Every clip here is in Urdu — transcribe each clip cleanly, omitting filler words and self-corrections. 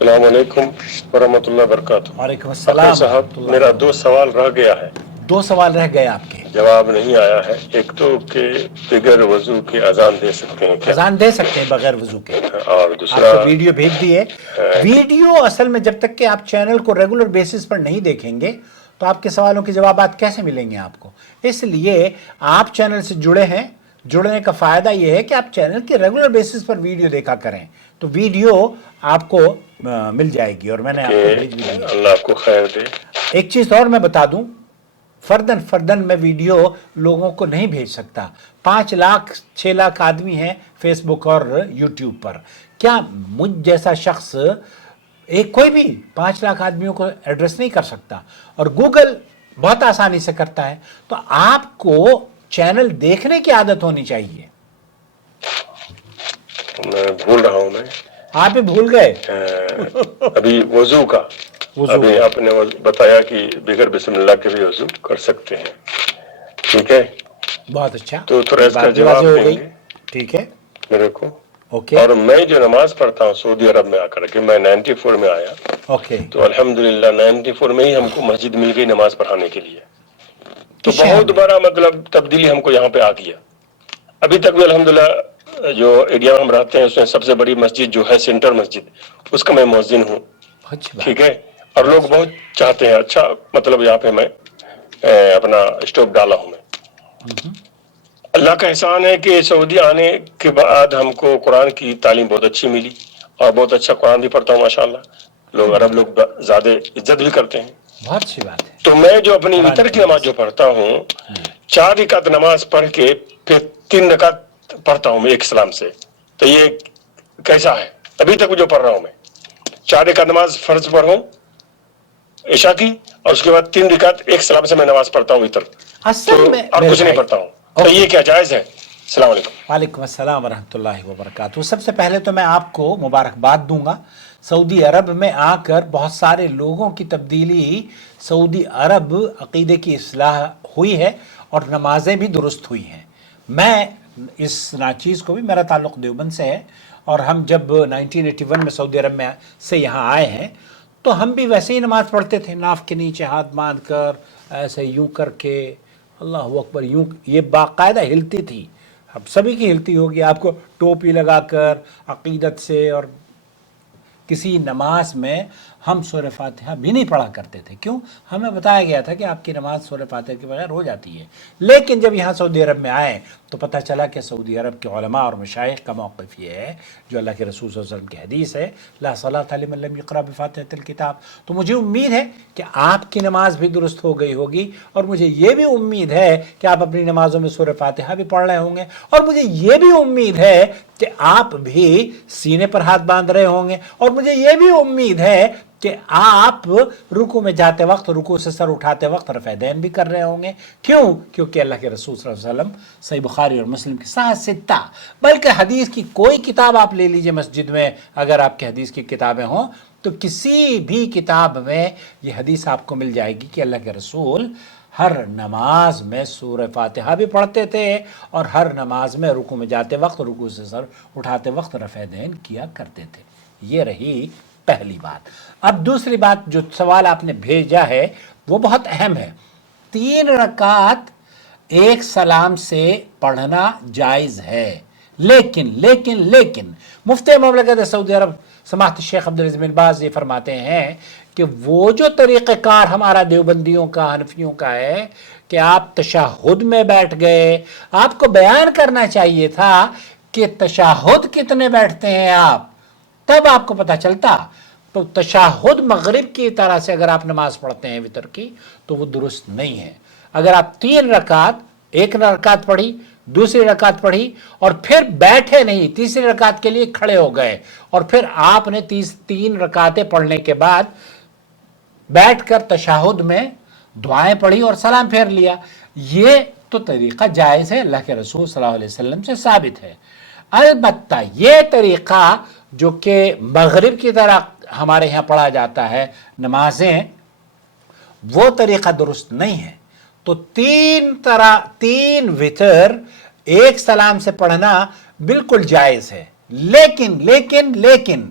السلام علیکم ورحمۃ اللہ وبرکاتہ۔ وعلیکم اکرم السلام صاحب، ورحمۃ اللہ میرا 2 وبرکاتہ۔ سوال رہ گیا ہے، 2 سوال رہ گئے آپ کے، جواب نہیں آیا ہے۔ ایک تو کہ بغیر وضو کے اذان دے سکتے ہیں کیا، اذان دے سکتے ہیں بغیر وضو کے؟ اور آپ دوسرا کو ویڈیو بھیج دیے۔ ویڈیو اصل میں جب تک کہ آپ چینل کو ریگولر بیسس پر نہیں دیکھیں گے تو آپ کے سوالوں کے جوابات کیسے ملیں گے آپ کو؟ اس لیے آپ چینل سے جڑے ہیں، جڑنے کا فائدہ یہ ہے کہ آپ چینل کے ریگولر بیسس پر ویڈیو دیکھا کریں، تو ویڈیو آپ کو مل جائے گی، اور میں نے آپ کو بھیج بھی دی ہے۔ اللہ آپ کو خیر دے۔ ایک چیز اور میں بتا دوں، فردن میں ویڈیو لوگوں کو نہیں بھیج سکتا۔ 5 لاکھ 6 لاکھ آدمی ہیں فیس بک اور یوٹیوب پر، کیا مجھ جیسا شخص کوئی بھی 5 لاکھ آدمیوں کو ایڈریس نہیں کر سکتا؟ اور گوگل بہت آسانی سے کرتا ہے۔ تو آپ کو چینل دیکھنے کی عادت ہونی چاہیے۔ میں بھول رہا ہوں، میں آپ ہی بھول گئے ابھی وضو کا، ابھی آپ نے بتایا کہ بغیر بسم اللہ کے بھی وضو کر سکتے ہیں، ٹھیک ہے؟ بہت اچھا، تو تھوڑا اس کا بات بھی جواب واضح ہو دیں گئی۔ گے ٹھیک ہے، میرے کو۔ اوکے اور میں جو نماز پڑھتا ہوں سعودی عرب میں آ کر کے، میں 94 میں آیا، اوکے۔ تو الحمدللہ 94 میں ہی ہم کو مسجد مل گئی نماز پڑھانے کے لیے، تو کس شہر بہت میں؟ بڑا مطلب تبدیلی ہم کو یہاں پہ آ گیا۔ ابھی تک بھی الحمدللہ جو ایریا میں ہم رہتے ہیں اس میں سب سے بڑی مسجد جو ہے سینٹر مسجد، اس کا میں مؤذن ہوں، اچھی ٹھیک بات ہے؟ اور لوگ بہت چاہتے ہیں، اچھا مطلب یہاں پہ میں اپنا اسٹوپ ڈالا ہوں میں۔ اللہ کا احسان ہے کہ سعودی آنے کے بعد ہم کو قرآن کی تعلیم بہت اچھی ملی، اور بہت اچھا قرآن بھی پڑھتا ہوں ماشاءاللہ، لوگ عرب لوگ زیادہ عزت بھی کرتے ہیں۔ بہت اچھی بات ہے تو میں جو اپنی قرآن وطر کی کی وجہ نماز جو سے۔ پڑھتا ہوں، جی 4 رکعت نماز پڑھ کے پھر 3 رکعت پڑھتا ہوں میں ایک سلام سے، تو یہ کیسا ہے؟ ابھی تک جو پڑھ رہا ہوں میں 4 رکعت نماز فرض پڑھوں عشاء کی، اور اس کے بعد 3 رکعت ایک سلام سے میں نماز پڑھتا ہوں وطر، تو اصل میں اور میرے کچھ نہیں بھائی، پڑھتا ہوں، تو اوکے، یہ کیا جائز ہے؟ السلام علیکم۔ وعلیکم السلام ورحمۃ اللہ وبرکاتہ۔ سب سے پہلے تو میں آپ کو مبارکباد دوں گا، سعودی عرب میں آ کر بہت سارے لوگوں کی تبدیلی، سعودی عرب عقیدے کی اصلاح ہوئی ہے اور نمازیں بھی درست ہوئی ہیں۔ میں اس ناچیز کو بھی، میرا تعلق دیوبند سے ہے، اور ہم جب 1981 میں سعودی عرب میں سے یہاں آئے ہیں تو ہم بھی ویسے ہی نماز پڑھتے تھے، ناف کے نیچے ہاتھ باندھ کر، ایسے یوں کر کے، اللہ اکبر، یوں، یہ باقاعدہ ہلتی تھی۔ اب سبھی کی ہلتی ہوگی، آپ کو ٹوپی لگا کر عقیدت سے۔ اور کسی نماز میں ہم سورہ فاتحہ بھی نہیں پڑھا کرتے تھے، کیوں؟ ہمیں بتایا گیا تھا کہ آپ کی نماز سورہ فاتحہ کے بغیر ہو جاتی ہے۔ لیکن جب یہاں سعودی عرب میں آئے تو پتہ چلا کہ سعودی عرب کے علماء اور مشائخ کا موقف یہ ہے، جو اللہ کے رسول صلی اللہ علیہ وسلم کی حدیث ہے، لا صلاۃ لمن لم یقرأ بفاتحۃ الکتاب۔ تو مجھے امید ہے کہ آپ کی نماز بھی درست ہو گئی ہوگی، اور مجھے یہ بھی امید ہے کہ آپ اپنی نمازوں میں سورہ فاتحہ بھی پڑھ رہے ہوں گے، اور مجھے یہ بھی امید ہے کہ آپ بھی سینے پر ہاتھ باندھ رہے ہوں گے، اور مجھے یہ بھی امید ہے کہ آپ رکوع میں جاتے وقت، رکوع سے سر اٹھاتے وقت رفع دین بھی کر رہے ہوں گے۔ کیوں؟ کیونکہ اللہ کے رسول صلی اللہ علیہ وسلم، صحیح بخاری اور مسلم کی صحیح 6، بلکہ حدیث کی کوئی کتاب آپ لے لیجئے مسجد میں، اگر آپ کے حدیث کی کتابیں ہوں تو کسی بھی کتاب میں یہ حدیث آپ کو مل جائے گی کہ اللہ کے رسول ہر نماز میں سورہ فاتحہ بھی پڑھتے تھے، اور ہر نماز میں رکوع میں جاتے وقت، رکوع سے سر اٹھاتے وقت رفع دین کیا کرتے تھے۔ یہ رہی پہلی بات۔ اب دوسری بات، جو سوال آپ نے بھیجا ہے وہ بہت اہم ہے۔ 3 رکعت ایک سلام سے پڑھنا جائز ہے، لیکن مفتی مملکت سعودی عرب سماحت الشیخ عبدالعزیز بن باز یہ فرماتے ہیں کہ وہ جو طریقہ کار ہمارا دیوبندیوں کا، حنفیوں کا ہے کہ آپ تشہد میں بیٹھ گئے، آپ کو بیان کرنا چاہیے تھا کہ تشہد کتنے بیٹھتے ہیں آپ، تب آپ کو پتہ چلتا۔ تو تشہد مغرب کی طرح سے اگر آپ نماز پڑھتے ہیں وتر کی تو وہ درست نہیں ہے۔ اگر آپ 3 رکعت، ایک رکعت پڑھی، دوسری رکعت پڑھی، اور پھر بیٹھے نہیں، تیسری رکعت کے لیے کھڑے ہو گئے، اور پھر آپ نے 3 رکعتیں پڑھنے کے بعد بیٹھ کر تشہد میں دعائیں پڑھی اور سلام پھیر لیا، یہ تو طریقہ جائز ہے، اللہ کے رسول صلی اللہ علیہ وسلم سے ثابت ہے۔ البتہ یہ طریقہ جو کہ مغرب کی طرح ہمارے یہاں پڑھا جاتا ہے نمازیں، وہ طریقہ درست نہیں ہے۔ تو 3 وتر ایک سلام سے پڑھنا بالکل جائز ہے، لیکن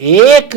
1